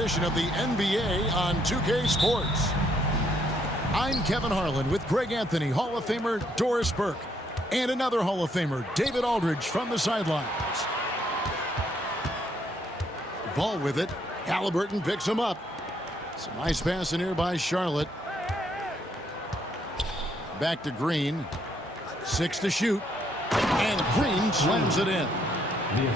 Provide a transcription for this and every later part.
edition of the NBA on 2K Sports. I'm Kevin Harlan with Greg Anthony, Hall of Famer Doris Burke, and another Hall of Famer, David Aldridge, from the sidelines. Ball with it. Halliburton picks him up. Some nice pass in here by Charlotte. Back to Green. 6 to shoot. And Green slams it in. You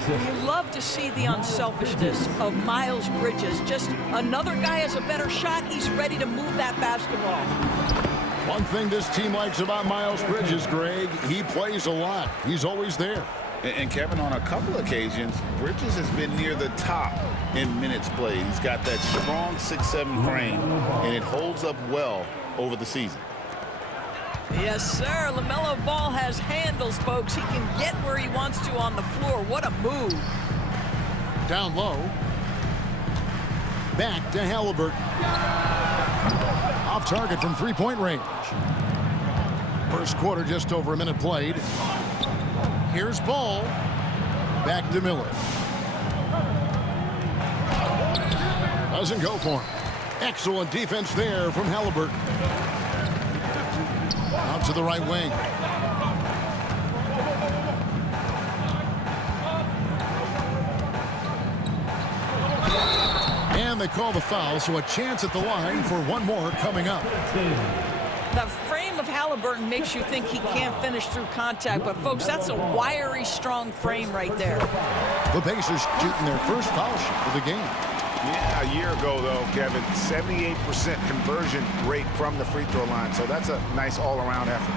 love to see the unselfishness of Miles Bridges. Just another guy has a better shot. He's ready to move that basketball. One thing this team likes about Miles Bridges, Greg, he plays a lot. He's always there. And Kevin, on a couple occasions, Bridges has been near the top in minutes played. He's got that strong 6'7" frame, and it holds up well over the season. Yes, sir. LaMelo Ball has handles, folks. He can get where he wants to on the floor. What a move. Down low. Back to Halliburton. Off target from three-point range. First quarter, just over a minute played. Here's Ball. Back to Miller. Doesn't go for him. Excellent defense there from Halliburton. Out to the right wing. And they call the foul, so a chance at the line for one more coming up. The frame of Halliburton makes you think he can't finish through contact, but folks, that's a wiry, strong frame right there. The Pacers shooting their first foul shot of the game. Yeah, a year ago, though, Kevin, 78% conversion rate from the free throw line. So that's a nice all-around effort.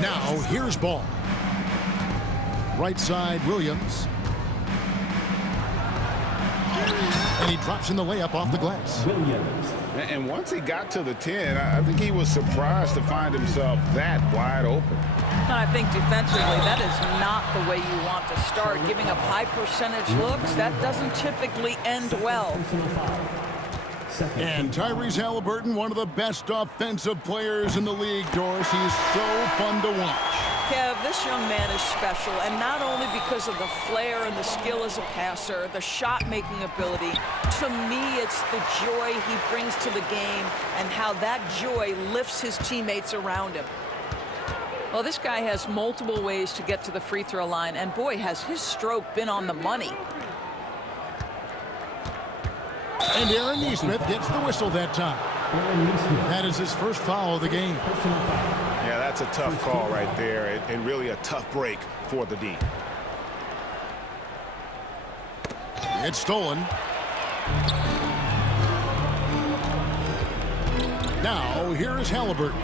Now, here's Ball. Right side, Williams. And he drops in the layup off the glass. And once he got to the 10, I think he was surprised to find himself that wide open. I think defensively, that is not the way you want to start. Giving up high percentage looks, that doesn't typically end well. And Tyrese Halliburton, one of the best offensive players in the league, Doris. He's so fun to watch. Kev, this young man is special, and not only because of the flair and the skill as a passer, the shot-making ability. To me, it's the joy he brings to the game and how that joy lifts his teammates around him. Well, this guy has multiple ways to get to the free throw line, and boy, has his stroke been on the money. And Aaron Nesmith gets the whistle that time. That is his first foul of the game. Yeah, that's a tough call right there, and really a tough break for the D. It's stolen. Now, here is Halliburton.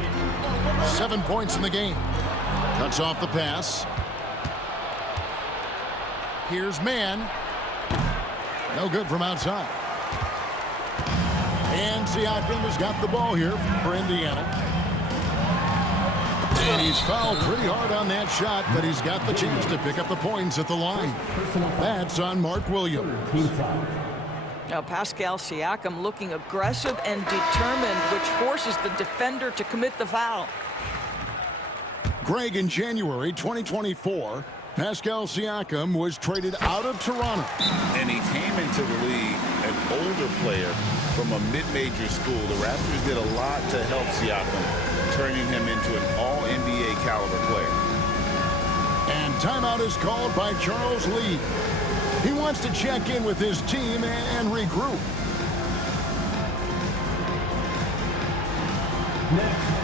7 points in the game. Cuts off the pass. Here's Mann. No good from outside. And Siakam has got the ball here for Indiana. And he's fouled pretty hard on that shot, but he's got the chance to pick up the points at the line. That's on Mark Williams. Now, Pascal Siakam looking aggressive and determined, which forces the defender to commit the foul. Greg, in January 2024, Pascal Siakam was traded out of Toronto. And he came into the league an older player from a mid-major school. The Raptors did a lot to help Siakam, turning him into an all-NBA caliber player. And timeout is called by Charles Lee. He wants to check in with his team and regroup. Next.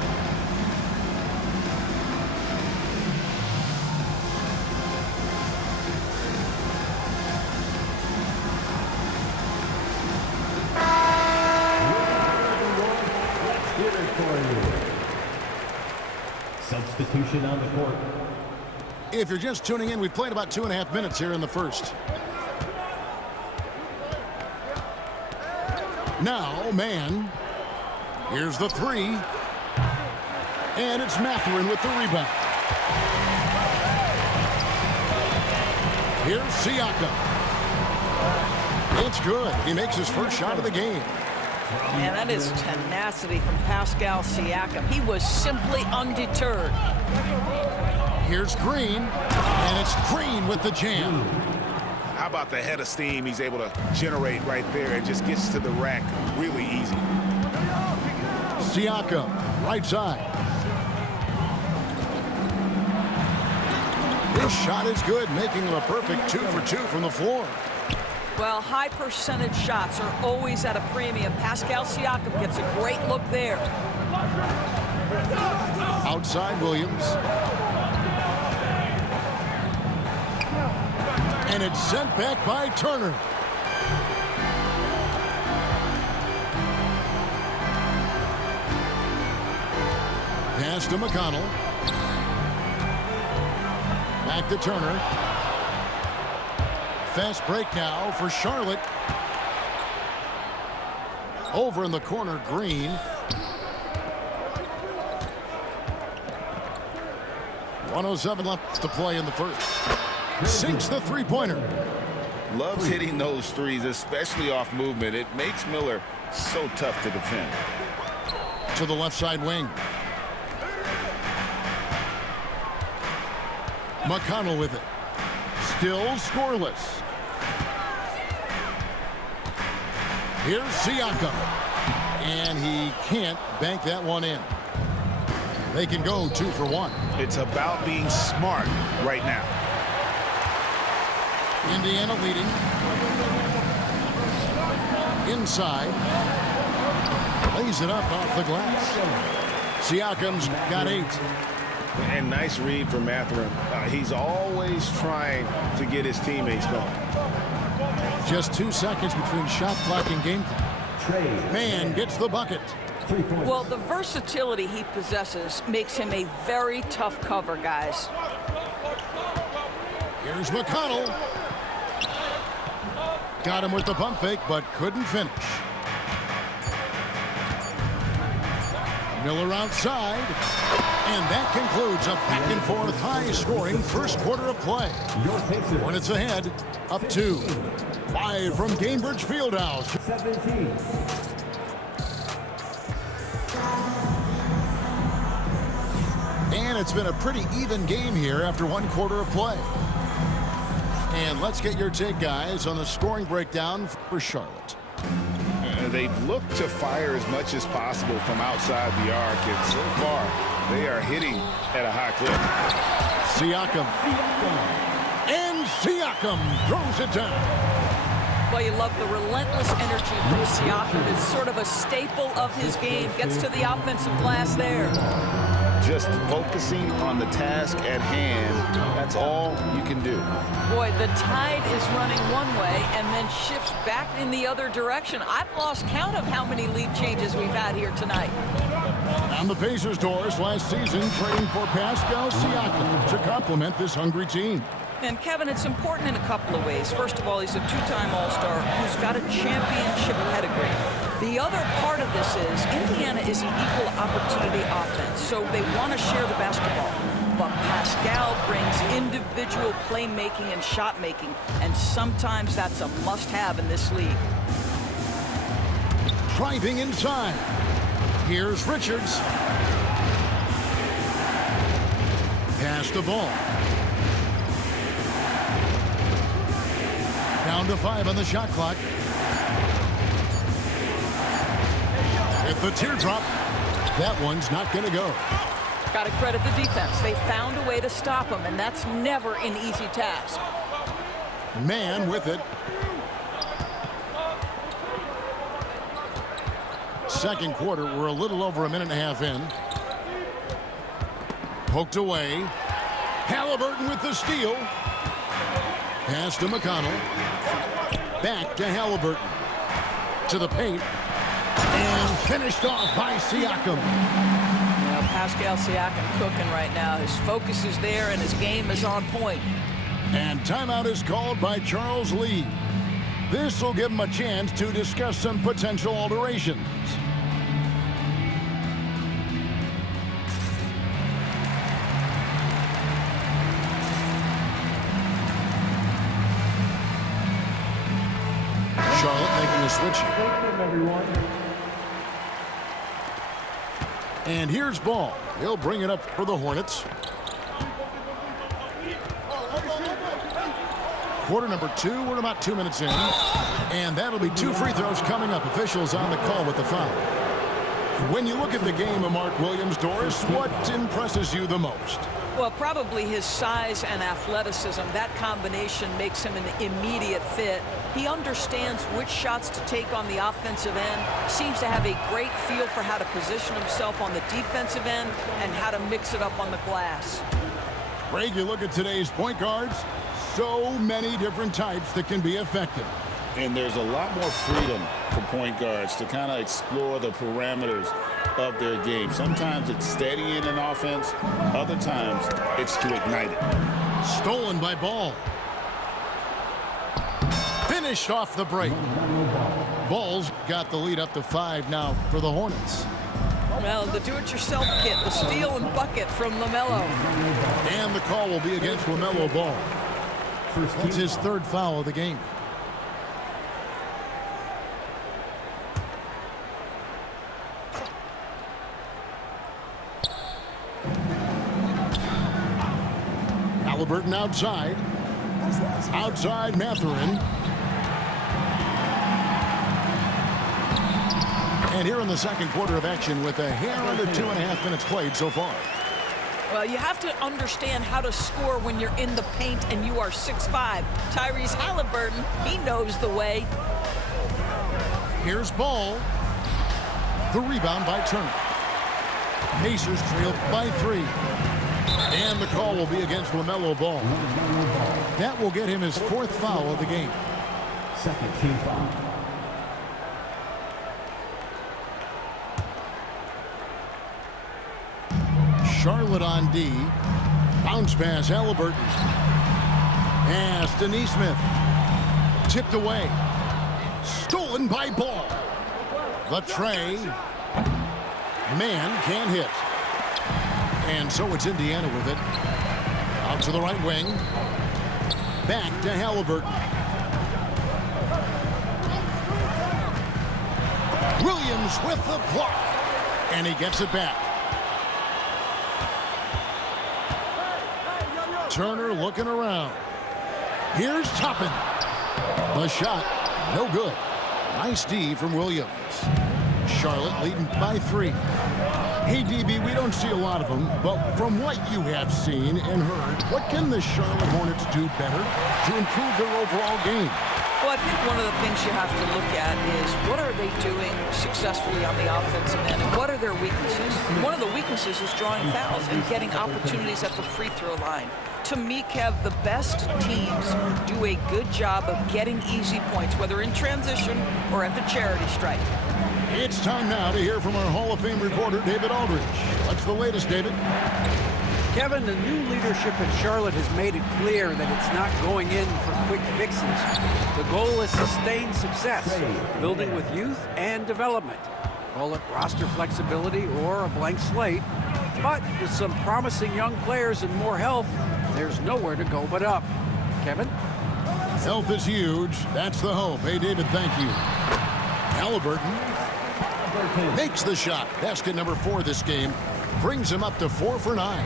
Substitution on the court. If you're just tuning in, we've played about 2.5 minutes here in the first. Now, Mann. Here's the three. And it's Mathurin with the rebound. Here's Siakam. It's good. He makes his first shot of the game. Man, that is tenacity from Pascal Siakam. He was simply undeterred. Here's Green, and it's Green with the jam. How How about the head of steam he's able to generate right there and just gets to the rack really easy. Siakam, right side. His shot is good, making him a perfect 2 for 2 from the floor. Well, high percentage shots are always at a premium. Pascal Siakam gets a great look there. Outside Williams. And it's sent back by Turner. Pass to McConnell. Back to Turner. Fast break now for Charlotte. Over in the corner, Green. 1:07 left to play in the first. Sinks the three-pointer. Loves hitting those threes, especially off movement. It makes Miller so tough to defend. To the left side wing. McConnell with it. Still scoreless. Here's Siakam. And he can't bank that one in. They can go 2 for 1. It's about being smart right now. Indiana leading. Inside. Lays it up off the glass. Siakam's got 8. And nice read from Mathurin. He's always trying to get his teammates going. Just 2 seconds between shot clock and game clock. Man gets the bucket. Well, the versatility he possesses makes him a very tough cover, guys. Here's McConnell. Got him with the pump fake, but couldn't finish. Miller outside. And that concludes a back-and-forth, high-scoring first quarter of play. Hornets ahead, up 2. Live from Gainbridge Fieldhouse. 17. And it's been a pretty even game here after 1 quarter of play. And let's get your take, guys, on the scoring breakdown for Charlotte. They've looked to fire as much as possible from outside the arc, and so far they are hitting at a high clip. Siakam. And Siakam throws it down. Well, you love the relentless energy from Siakam. It's sort of a staple of his game. Gets to the offensive glass there. Just focusing on the task at hand, that's all you can do. Boy, the tide is running one way and then shifts back in the other direction. I've lost count of how many lead changes we've had here tonight. On the Pacers' doors last season, trading for Pascal Siakam to complement this hungry team. And Kevin, it's important in a couple of ways. First of all, he's a 2-time All-Star who's got a championship pedigree. The other part of this is Indiana is an equal opportunity offense, so they want to share the basketball. But Pascal brings individual playmaking and shot making, and sometimes that's a must-have in this league. Driving inside. Here's Richards. Pass the ball. Down to 5 on the shot clock. With the teardrop, that one's not going to go. Got to credit the defense. They found a way to stop him, and that's never an easy task. Man with it. Second quarter, we're a little over a minute and a half in. Poked away. Halliburton with the steal. Pass to McConnell. Back to Halliburton. To the paint. And finished off by Siakam. Now, Pascal Siakam cooking right now. His focus is there, and his game is on point. And timeout is called by Charles Lee. This will give him a chance to discuss some potential alterations. Charlotte making a switch. And here's Ball. He'll bring it up for the Hornets. Quarter number 2, we're about 2 minutes in. And that'll be 2 free throws coming up. Officials on the call with the foul. When you look at the game of Mark Williams, Doris, what impresses you the most? Well, probably his size and athleticism. That combination makes him an immediate fit. He understands which shots to take on the offensive end, seems to have a great feel for how to position himself on the defensive end and how to mix it up on the glass. Greg, you look at today's point guards, so many different types that can be effective. And there's a lot more freedom for point guards to kind of explore the parameters of their game. Sometimes it's steadying an offense. Other times it's to ignite it. Stolen by Ball. Finished off the break. Ball's got the lead up to 5 now for the Hornets. Well, the do-it-yourself kit, the steal and bucket from LaMelo. And the call will be against LaMelo Ball. That's his 3rd foul of the game. Halliburton outside. Outside Mathurin. And here in the second quarter of action with a hair under 2.5 minutes played so far. Well, you have to understand how to score when you're in the paint and you are 6'5". Tyrese Halliburton, he knows the way. Here's Ball. The rebound by Turner. Pacers trail by 3. And the call will be against LaMelo Ball. That will get him his 4th foul of the game. Second team foul. Charlotte on D. Bounce pass, Halliburton. Pass to Nesmith. Tipped away. Stolen by Ball. The tray. Man can't hit. And so it's Indiana with it. Out to the right wing. Back to Halliburton. Williams with the block. And he gets it back. Turner looking around. Here's Toppin. The shot, no good. Nice D from Williams. Charlotte leading by 3. Hey, DB, we don't see a lot of them, but from what you have seen and heard, what can the Charlotte Hornets do better to improve their overall game? Well, I think one of the things you have to look at is what are they doing successfully on the offensive end and what are their weaknesses? One of the weaknesses is drawing fouls and getting opportunities at the free throw line. To me, Kev, the best teams do a good job of getting easy points, whether in transition or at the charity stripe. It's time now to hear from our Hall of Fame reporter, David Aldridge. What's the latest, David? Kevin, the new leadership in Charlotte has made it clear that it's not going in for quick fixes. The goal is sustained success, building with youth and development. Call it roster flexibility or a blank slate. But with some promising young players and more health, there's nowhere to go but up. Kevin? Health is huge. That's the hope. Hey, David, thank you. Halliburton makes the shot. Basket number 4 this game. Brings him up to 4 for 9.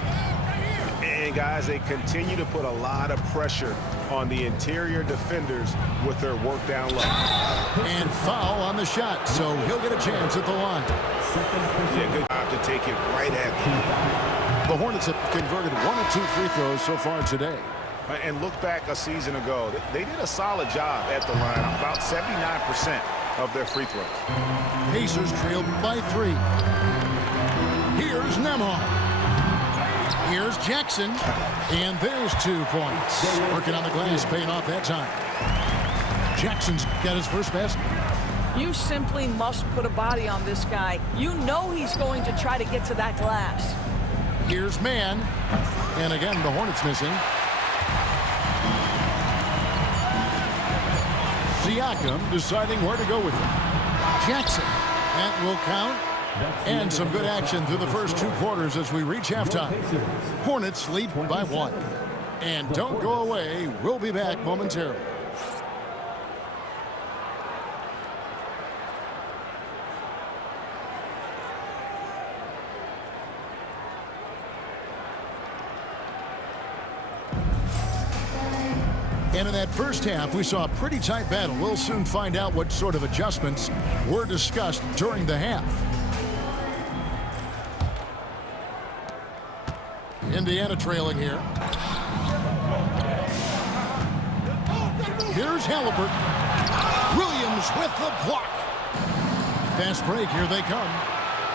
And, guys, they continue to put a lot of pressure on the interior defenders with their work down low. And foul on the shot, so he'll get a chance at the line. Yeah, good job to take it right at him. The Hornets have converted 1 of 2 free throws so far today. And look back a season ago. They did a solid job at the line, about 79% of their free throws. Pacers trailed by 3. Here's Nembhard. Here's Jackson. And there's 2 points. Working on the glass, paying off that time. Jackson's got his first basket. You simply must put a body on this guy. You know he's going to try to get to that glass. Here's Man. And again, the Hornets missing. Siakam deciding where to go with it. Jackson. That will count. And some good action through the first 2 quarters as we reach halftime. Hornets lead by 1. And don't go away. We'll be back momentarily. And in that first half, we saw a pretty tight battle. We'll soon find out what sort of adjustments were discussed during the half. Indiana trailing here. Here's Halliburton. Williams with the block. Fast break, here they come.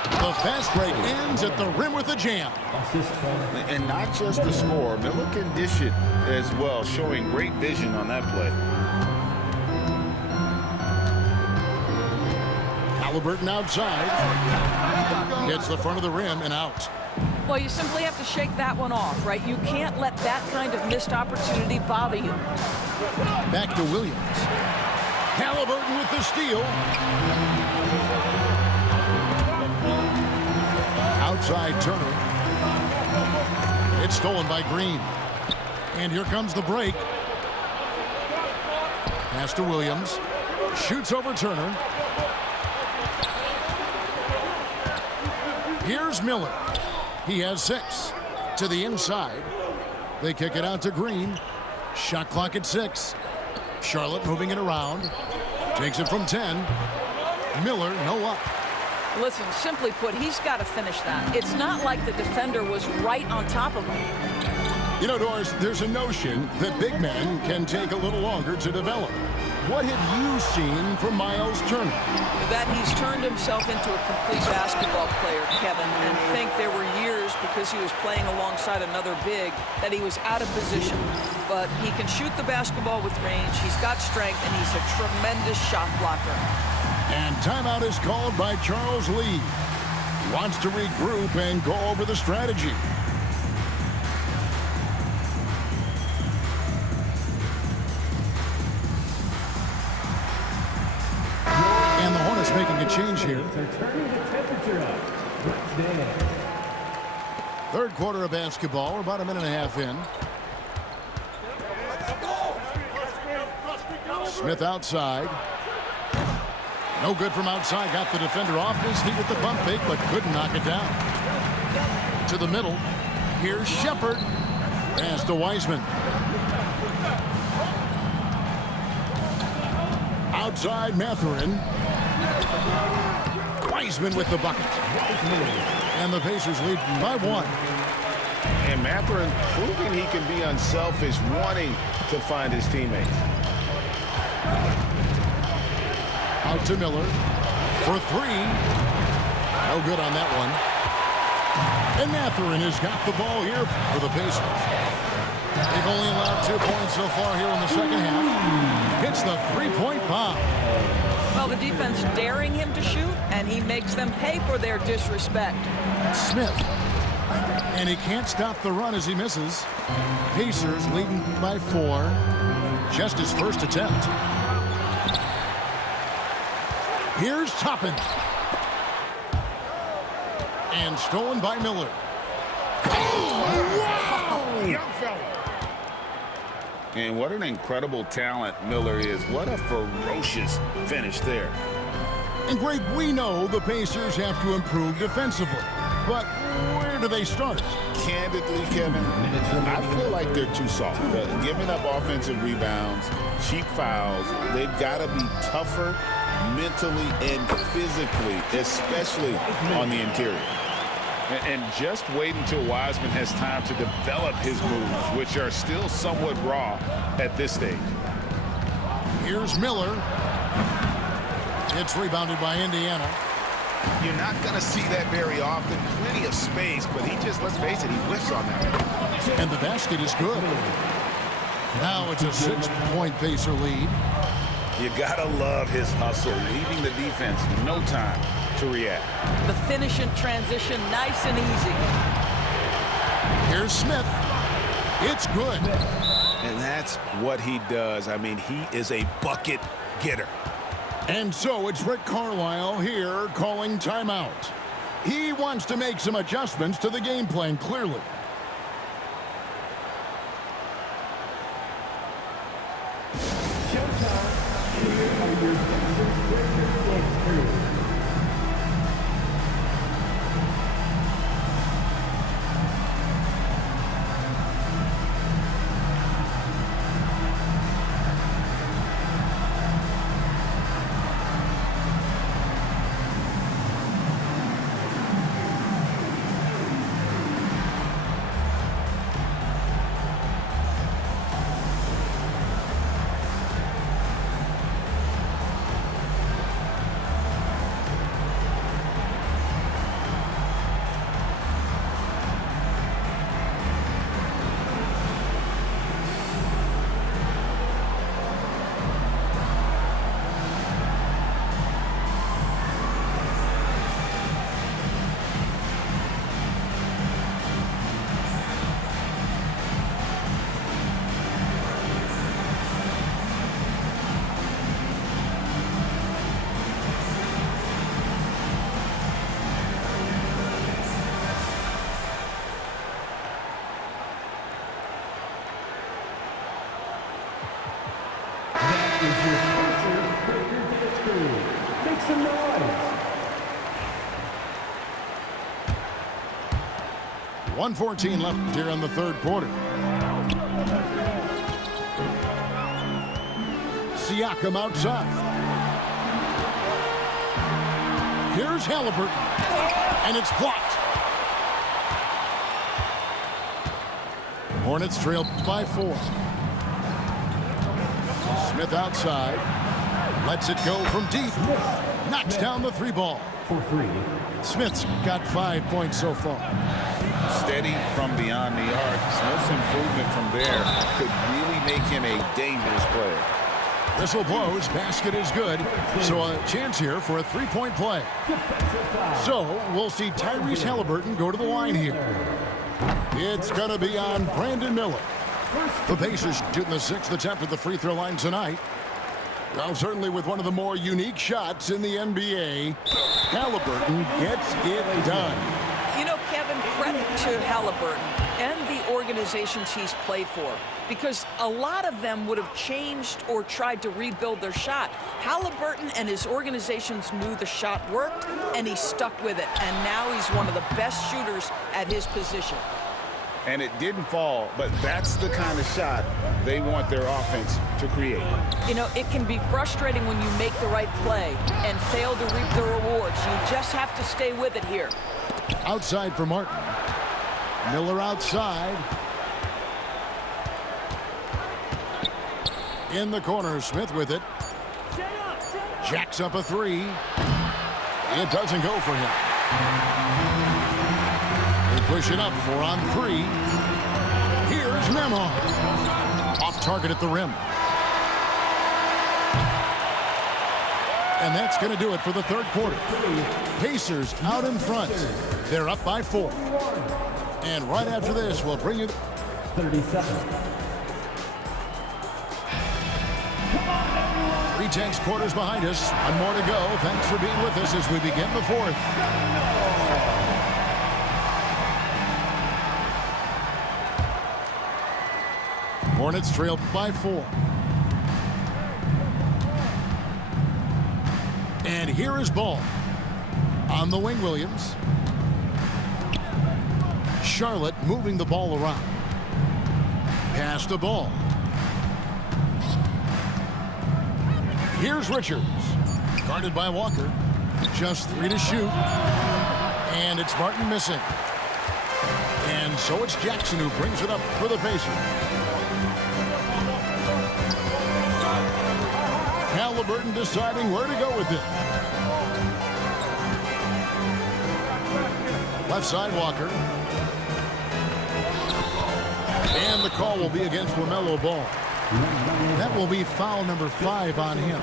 The fast break ends at the rim with a jam. And not just the score, Miller can dish it as well, showing great vision on that play. Halliburton outside. Hits the front of the rim and out. Well, you simply have to shake that one off, right? You can't let that kind of missed opportunity bother you. Back to Williams. Halliburton with the steal. Outside Turner. It's stolen by Green. And here comes the break. Pass to Williams. Shoots over Turner. Here's Miller. He has 6. To the inside. They kick it out to Green. Shot clock at 6. Charlotte moving it around. Takes it from 10. Miller, no up. Listen, simply put, he's got to finish that. It's not like the defender was right on top of him. You know, Doris, there's a notion that big men can take a little longer to develop. What have you seen from Miles Turner? That he's turned himself into a complete basketball player, Kevin, and think there were years because he was playing alongside another big that he was out of position. But he can shoot the basketball with range, he's got strength, and he's a tremendous shot blocker. And timeout is called by Charles Lee. He wants to regroup and go over the strategy. And the Hornets making a change here. Third quarter of basketball. We're about a minute and a half in. Smith outside. No good from outside. Got the defender off his feet with the bump fake, but couldn't knock it down. To the middle. Here's Shepard. Pass to Wiseman. Outside Mathurin. Wiseman with the bucket. And the Pacers lead by 1. And Mathurin proving he can be unselfish, wanting to find his teammates. Out to Miller for 3. No good on that one. And Mathurin has got the ball here for the Pacers. They've only allowed 2 points so far here in the second half. Hits the three-point bomb. Well, the defense daring him to shoot, and he makes them pay for their disrespect. Smith. And he can't stop the run as he misses. Pacers leading by 4. Just his first attempt. Here's Toppin. And stolen by Miller. Oh, wow! Young fella. And what an incredible talent Miller is. What a ferocious finish there. And Greg, we know the Pacers have to improve defensively. But where do they start? Candidly, Kevin, I feel like they're too soft. Giving up offensive rebounds, cheap fouls, they've got to be tougher mentally and physically, especially on the interior. And just wait until Wiseman has time to develop his moves, which are still somewhat raw at this stage. Here's Miller. It's rebounded by Indiana. You're not going to see that very often. Plenty of space, but he just, let's face it, he whiffs on that. And the basket is good. Now it's a 6-point Pacer lead. You got to love his hustle, leaving the defense no time to react. The finish in transition, nice and easy. Here's Smith. It's good. And that's what he does. I mean, he is a bucket getter. And so it's Rick Carlisle here calling timeout. He wants to make some adjustments to the game plan, clearly. Make some noise. 1:14 left here in the third quarter. Siakam outside. Here's Halliburton. And it's blocked. Hornets trail by 4. Smith outside. Lets it go from deep. Knocks down the 3 ball. For 3. Smith's got 5 points so far. Steady from beyond the arc. Smith's improvement from there could really make him a dangerous player. Whistle blows. Basket is good. So a chance here for a 3-point play. So we'll see Tyrese Halliburton go to the line here. It's going to be on Brandon Miller. The Pacers shooting the 6th attempt at the free throw line tonight. Well, certainly with one of the more unique shots in the NBA, Halliburton gets it done. You know, Kevin, credit to Halliburton and the organizations he's played for, because a lot of them would have changed or tried to rebuild their shot. Halliburton and his organizations knew the shot worked, and he stuck with it. And now he's one of the best shooters at his position. And it didn't fall, but that's the kind of shot they want their offense to create. You know, it can be frustrating when you make the right play and fail to reap the rewards. You just have to stay with it here. Outside for Martin. Miller outside. In the corner, Smith with it. Jacks up a 3. It doesn't go for him. They push it up 4 on 3. Here's Nembhard. Off target at the rim. And that's going to do it for the third quarter. Pacers out in front. They're up by 4. And right after this, we'll bring you 30 seconds. 3 quarters behind us. 1 more to go. Thanks for being with us as we begin the 4th. Hornets trail by 4. And here is ball. On the wing, Williams. Charlotte moving the ball around. Pass the ball. Here's Richards. Guarded by Walker. Just 3 to shoot. And it's Martin missing. And so it's Jackson who brings it up for the Pacers. Halliburton deciding where to go with it. Left side, Walker. And the call will be against LaMelo Ball. That will be foul number 5 on him.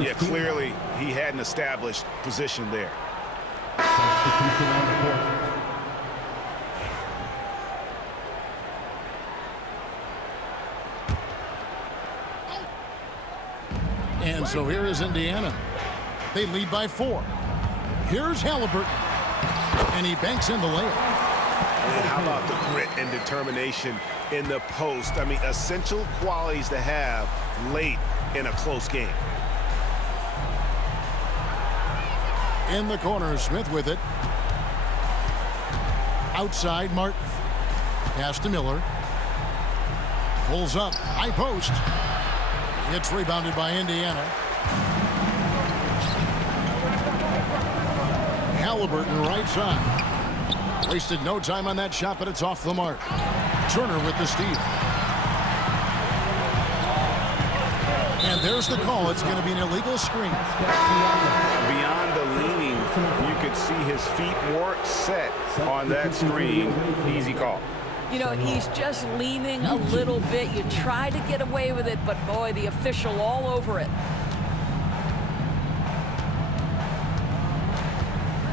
Yeah, clearly he had an established position there. Substitution on the court. And so here is Indiana. They lead by 4. Here's Halliburton. And he banks in the layup. And how about the grit and determination in the post? I mean, essential qualities to have late in a close game. In the corner, Smith with it. Outside, Martin. Pass to Miller. Pulls up. High post. It's rebounded by Indiana. Halliburton right side. Wasted no time on that shot, but it's off the mark. Turner with the steal. And there's the call. It's going to be an illegal screen. Beyond the leaning, you could see his feet more set on that screen. Easy call. You know, he's just leaning a little bit. You try to get away with it, but boy, the official all over it.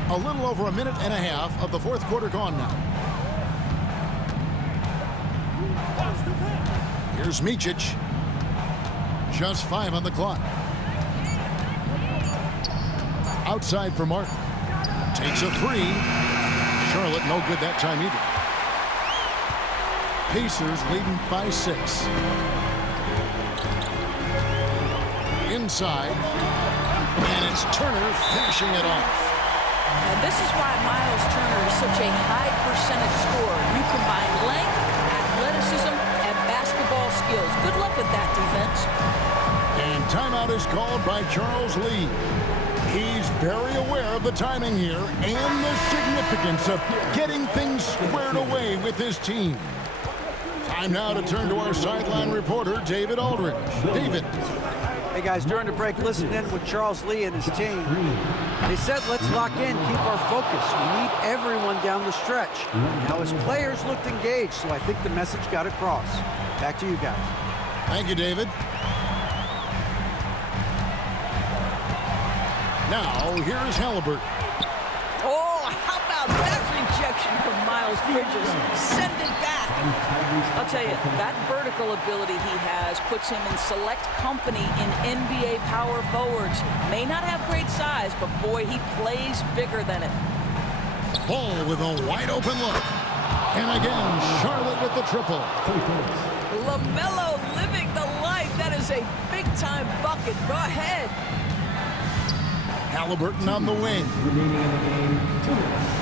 A little over a minute and a half of the fourth quarter gone now. Here's Micic. Just 5 on the clock. Outside for Martin. Takes a 3. Charlotte no good that time either. Pacers leading by 6. Inside. And it's Turner finishing it off. And this is why Miles Turner is such a high percentage scorer. You combine length, athleticism, and basketball skills. Good luck with that defense. And timeout is called by Charles Lee. He's very aware of the timing here and the significance of getting things squared away with his team. Time now to turn to our sideline reporter, David Aldridge. David. Hey guys, during the break, listen in with Charles Lee and his team. They said, let's lock in, keep our focus. We need everyone down the stretch. Now his players looked engaged, so I think the message got across. Back to you guys. Thank you, David. Now, here's Halliburton. Oh, how about that rejection from Miles Bridges? Send it back. I'll tell you, that vertical ability he has puts him in select company in NBA power forwards. May not have great size, but boy, he plays bigger than it. Ball with a wide open look. And again, Charlotte with the triple. LaMelo living the life. That is a big-time bucket. Go ahead. Halliburton on the wing. Remaining in the game, 2 minutes.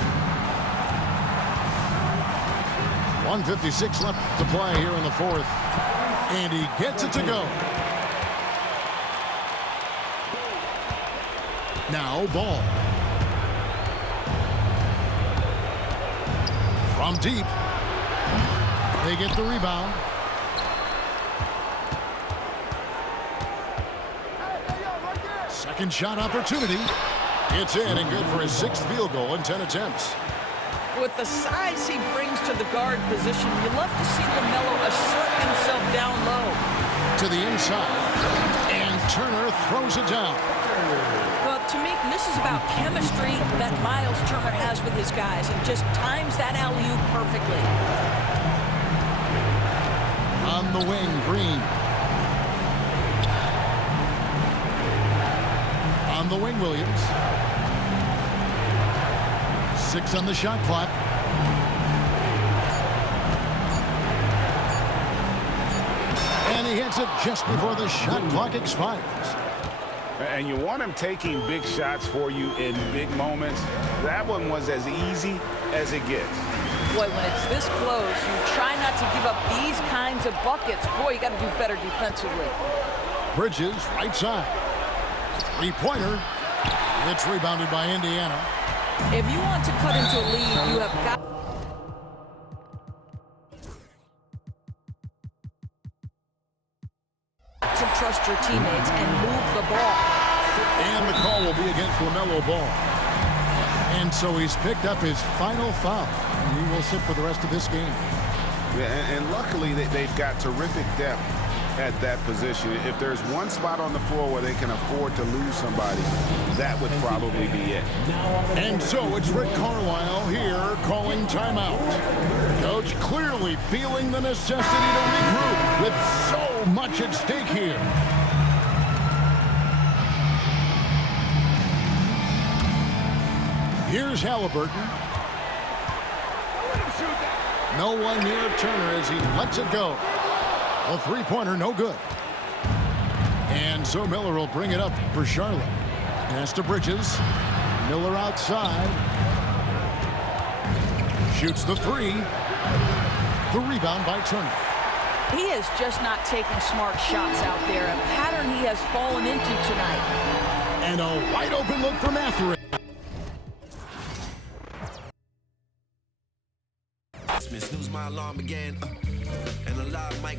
1:56 left to play here in the fourth. And he gets it to go. Now Ball. From deep. They get the rebound. Second shot opportunity. It's in and good for his 6th field goal in 10 attempts. With the size he brings to the guard position, you love to see LaMelo assert himself down low. To the inside. And Turner throws it down. Well, to me, this is about chemistry that Miles Turner has with his guys and just times that alley-oop perfectly. On the wing, Green. On the wing, Williams. 6 on the shot clock. And he hits it just before the shot clock expires. And you want him taking big shots for you in big moments. That one was as easy as it gets. Boy, when it's this close, you try not to give up these kinds of buckets. Boy, you got to do better defensively. Bridges, right side. Three-pointer. It's rebounded by Indiana. If you want to cut into a lead, you have got to trust your teammates and move the ball. And the call will be against LaMelo Ball. And so he's picked up his final foul. And he will sit for the rest of this game. Yeah, and luckily they've got terrific depth at that position. If there's one spot on the floor where they can afford to lose somebody, that would probably be it. And so it's Rick Carlisle here calling timeout. Coach clearly feeling the necessity to regroup with so much at stake here. Here's Halliburton. No one near Turner as he lets it go. A three-pointer, no good. And so Miller will bring it up for Charlotte. Pass to Bridges. Miller outside. Shoots the three. The rebound by Turner. He is just not taking smart shots out there, a pattern he has fallen into tonight. And a wide open look for Mathurin. Snooze my alarm again, and a lot might